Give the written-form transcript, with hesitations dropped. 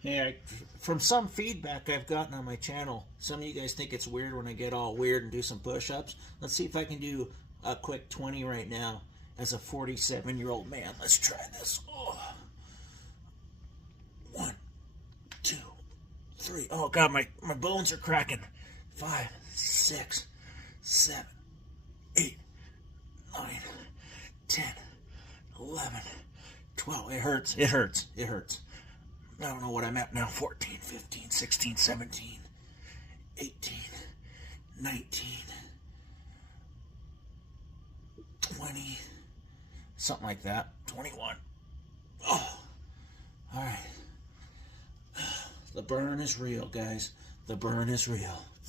Hey, from some feedback I've gotten on my channel, some of you guys think it's weird when I get all weird and do some push-ups. Let's see if I can do a quick 20 right now as a 47-year-old man. Let's try this. Oh. 1, 2, 3. Oh, God, my bones are cracking. 5, 6, 7, 8, 9, 10, 11, 12. It hurts. It hurts. It hurts. I don't know what I'm at now. 14, 15, 16, 17, 18, 19, 20, something like that. 21. Oh, all right. The burn is real, guys. The burn is real.